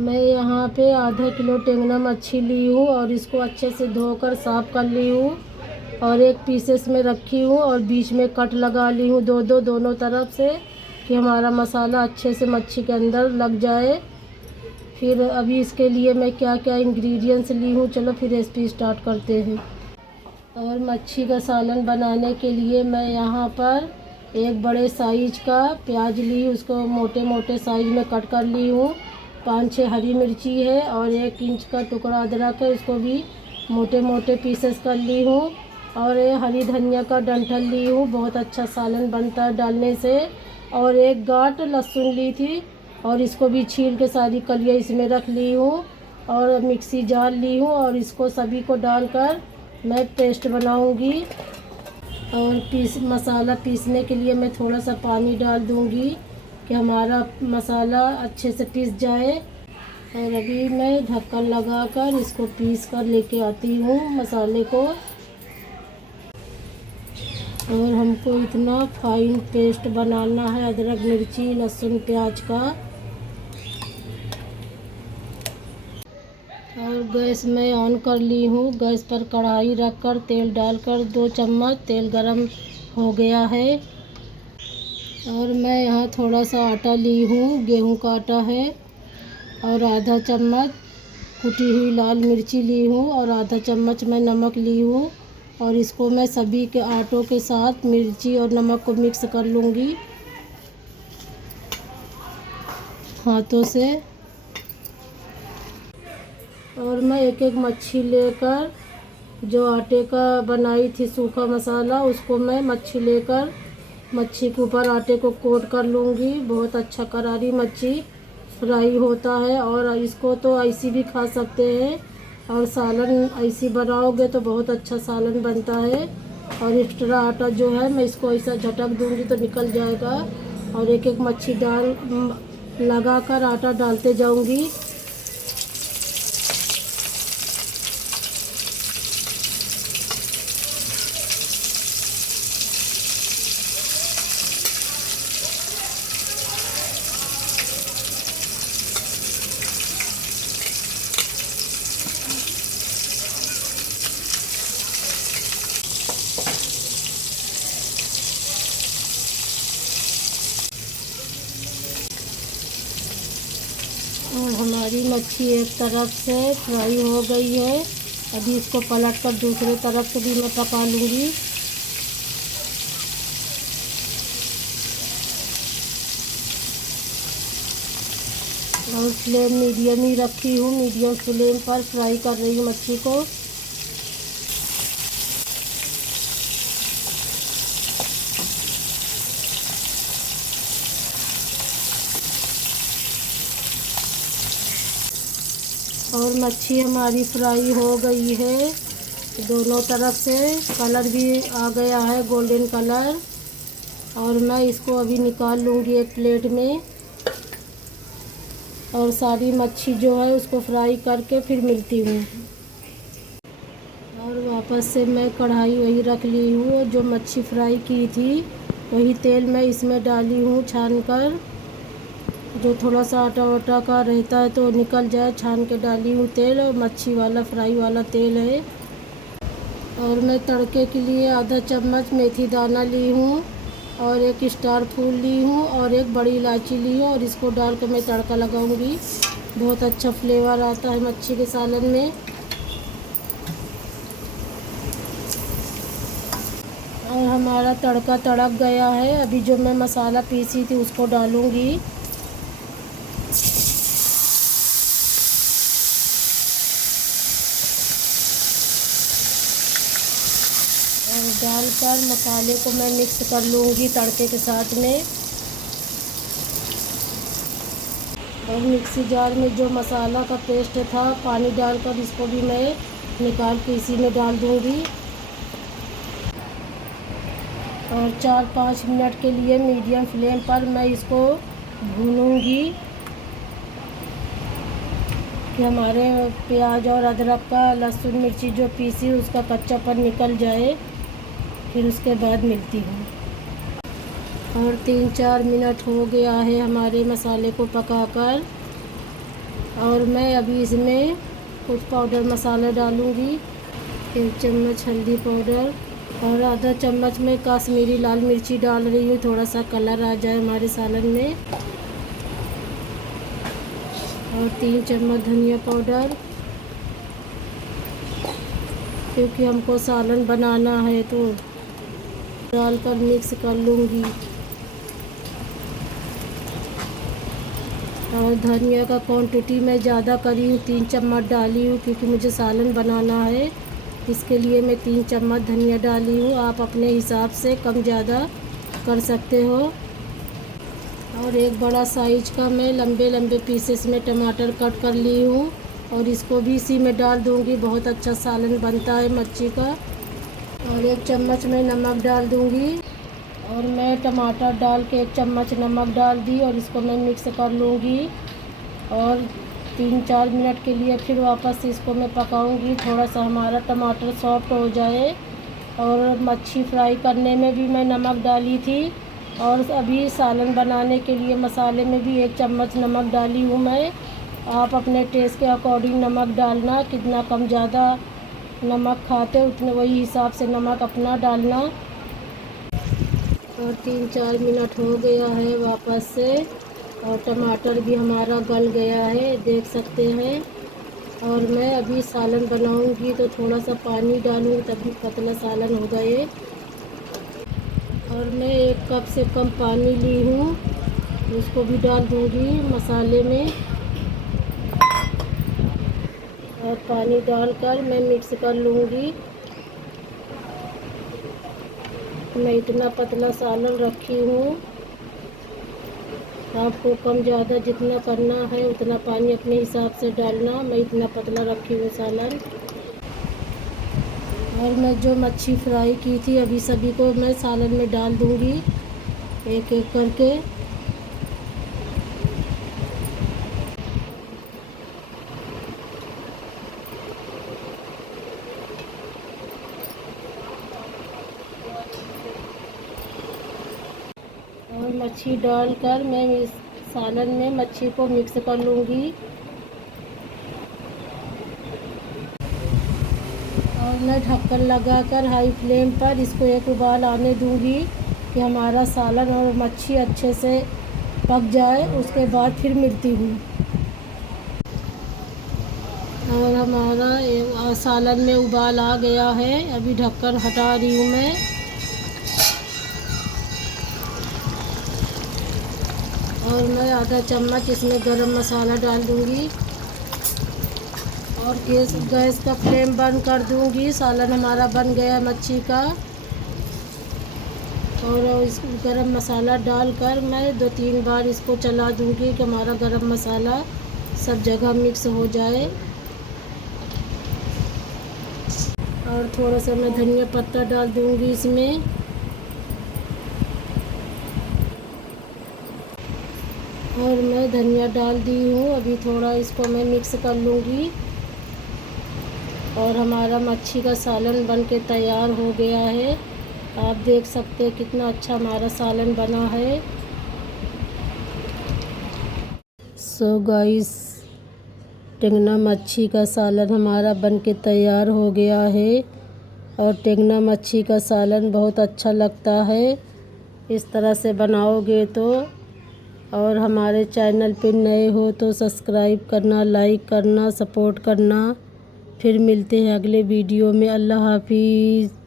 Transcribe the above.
मैं यहाँ पे आधा किलो टेंगना मच्छी ली हूँ और इसको अच्छे से धोकर साफ़ कर ली हूँ और एक पीसेस में रखी हूँ और बीच में कट लगा ली हूँ दोनों तरफ से, कि हमारा मसाला अच्छे से मच्छी के अंदर लग जाए। फिर अभी इसके लिए मैं क्या क्या इंग्रेडिएंट्स ली हूँ, चलो फिर रेसिपी स्टार्ट करते हैं। और मच्छी का सालन बनाने के लिए मैं यहाँ पर एक बड़े साइज का प्याज ली, उसको मोटे मोटे साइज में कट कर ली हूँ। 5-6 हरी मिर्ची है और 1 इंच का टुकड़ा अदरक है, उसको भी मोटे मोटे पीसेस कर ली हूँ। और ये हरी धनिया का डंठल ली हूँ, बहुत अच्छा सालन बनता है डालने से। और 1 गांठ लहसुन ली थी और इसको भी छील के सारी कलियाँ इसमें रख ली हूँ। और मिक्सी जार ली हूँ और इसको सभी को डालकर मैं पेस्ट बनाऊंगी। और मसाला पीसने के लिए मैं थोड़ा सा पानी डाल दूंगी कि हमारा मसाला अच्छे से पीस जाए। और अभी मैं ढक्कन लगाकर इसको पीस कर लेके आती हूँ मसाले को। और हमको इतना फाइन पेस्ट बनाना है अदरक मिर्ची लहसुन प्याज का। और गैस में ऑन कर ली हूँ। गैस पर कढ़ाई रखकर तेल डालकर 2 चम्मच तेल गरम हो गया है। और मैं यहाँ थोड़ा सा आटा ली हूँ, गेहूं का आटा है। और आधा चम्मच कुटी हुई लाल मिर्ची ली हूँ और आधा चम्मच मैं नमक ली हूँ। और इसको मैं सभी के आटों के साथ मिर्ची और नमक को मिक्स कर लूँगी हाथों से। और मैं एक एक मच्छी लेकर जो आटे का बनाई थी सूखा मसाला, उसको मैं मच्छी लेकर मच्छी के ऊपर आटे को कोट कर लूँगी। बहुत अच्छा करारी मच्छी फ्राई होता है और इसको तो ऐसी भी खा सकते हैं। और सालन ऐसी बनाओगे तो बहुत अच्छा सालन बनता है। और एक्स्ट्रा आटा जो है मैं इसको ऐसा झटक दूँगी तो निकल जाएगा। और एक एक मच्छी लगाकर आटा डालते जाऊँगी। और हमारी मच्छी एक तरफ से फ्राई हो गई है। अभी इसको पलट कर दूसरे तरफ से भी मैं पका लूँगी। और फ्लेम मीडियम ही रखी हूँ, मीडियम फ्लेम पर फ्राई कर रही हूँ मच्छी को। और मच्छी हमारी फ्राई हो गई है दोनों तरफ से, कलर भी आ गया है गोल्डन कलर। और मैं इसको अभी निकाल लूँगी एक प्लेट में। और सारी मच्छी जो है उसको फ्राई करके फिर मिलती हूँ। और वापस से मैं कढ़ाई वही रख ली हूँ, जो मच्छी फ्राई की थी वही तेल मैं इसमें डाली हूँ छान कर। जो थोड़ा सा आटा वाटा का रहता है तो निकल जाए, छान के डाली हूँ तेल। और मच्छी वाला फ्राई वाला तेल है। और मैं तड़के के लिए आधा चम्मच मेथी दाना ली हूँ और 1 स्टार फूल ली हूँ और 1 बड़ी इलायची ली हूँ। और इसको डाल कर मैं तड़का लगाऊंगी। बहुत अच्छा फ्लेवर आता है मच्छी के सालन में। और हमारा तड़का तड़क गया है। अभी जो मैं मसाला पीसी थी उसको डालूंगी। और डालकर मसाले को मैं मिक्स कर लूँगी तड़के के साथ में। और मिक्सी जार में जो मसाला का पेस्ट था पानी डालकर इसको भी मैं निकाल के इसी में डाल दूँगी। और 4-5 मिनट के लिए मीडियम फ्लेम पर मैं इसको भूनूँगी कि हमारे प्याज और अदरक का लहसुन मिर्ची जो पीसी उसका कच्चापन निकल जाए। फिर उसके बाद मिलती हूँ। और 3-4 मिनट हो गया है हमारे मसाले को पकाकर। और मैं अभी इसमें कुछ पाउडर मसाला डालूँगी। 1 चम्मच हल्दी पाउडर और आधा चम्मच में कश्मीरी लाल मिर्ची डाल रही हूँ, थोड़ा सा कलर आ जाए हमारे सालन में। और 3 चम्मच धनिया पाउडर, क्योंकि हमको सालन बनाना है तो डालकर मिक्स कर लूँगी। और धनिया का क्वांटिटी मैं ज़्यादा करी हूँ, 3 चम्मच डाली हूँ, क्योंकि मुझे सालन बनाना है, इसके लिए मैं 3 चम्मच धनिया डाली हूँ। आप अपने हिसाब से कम ज़्यादा कर सकते हो। और एक बड़ा साइज का मैं लंबे लंबे पीसेस में टमाटर कट कर ली हूँ और इसको भी इसी में डाल दूँगी। बहुत अच्छा सालन बनता है मच्छी का। और 1 चम्मच में नमक डाल दूँगी। और मैं टमाटर डाल के 1 चम्मच नमक डाल दी और इसको मैं मिक्स कर लूँगी। और 3-4 मिनट के लिए फिर वापस से इसको मैं पकाऊँगी, थोड़ा सा हमारा टमाटर सॉफ्ट हो जाए। और मच्छी फ्राई करने में भी मैं नमक डाली थी और अभी सालन बनाने के लिए मसाले में भी 1 चम्मच नमक डाली हूँ मैं। आप अपने टेस्ट के अकॉर्डिंग नमक डालना, कितना कम ज़्यादा नमक खाते उतने वही हिसाब से नमक अपना डालना। और 3-4 मिनट हो गया है वापस से, और टमाटर भी हमारा गल गया है, देख सकते हैं। और मैं अभी सालन बनाऊंगी तो थोड़ा सा पानी डालूंगी, तभी पतला सालन हो गए। और मैं 1 कप से कम पानी ली हूँ, उसको भी डाल दूँगी मसाले में। और पानी डालकर मैं मिक्स कर लूँगी। मैं इतना पतला सालन रखी हूँ, आपको कम ज़्यादा जितना करना है उतना पानी अपने हिसाब से डालना। मैं इतना पतला रखी हूँ सालन। और मैं जो मच्छी फ्राई की थी अभी सभी को मैं सालन में डाल दूँगी, एक एक करके। और मच्छी डालकर मैं इस सालन में मच्छी को मिक्स कर लूँगी। और मैं ढक्कन लगाकर हाई फ्लेम पर इसको 1 उबाल आने दूँगी कि हमारा सालन और मच्छी अच्छे से पक जाए। उसके बाद फिर मिलती हूँ। और हमारा सालन में उबाल आ गया है, अभी ढक्कन हटा रही हूँ मैं। और मैं आधा चम्मच इसमें गरम मसाला डाल दूँगी और गैस का फ्लेम बंद कर दूँगी। सालन हमारा बन गया मच्छी का। और इस गरम मसाला डालकर मैं 2-3 बार इसको चला दूँगी कि हमारा गरम मसाला सब जगह मिक्स हो जाए। और थोड़ा सा मैं धनिया पत्ता डाल दूँगी इसमें। और मैं धनिया डाल दी हूँ, अभी थोड़ा इसको मैं मिक्स कर लूँगी। और हमारा मच्छी का सालन बन के तैयार हो गया है। आप देख सकते हैं कितना अच्छा हमारा सालन बना है। सो गाइस, टेंगना मच्छी का सालन हमारा बन के तैयार हो गया है। और टेंगना मच्छी का सालन बहुत अच्छा लगता है, इस तरह से बनाओगे तो। और हमारे चैनल पे नए हो तो सब्सक्राइब करना, लाइक करना, सपोर्ट करना। फिर मिलते हैं अगले वीडियो में। अल्लाह हाफिज़।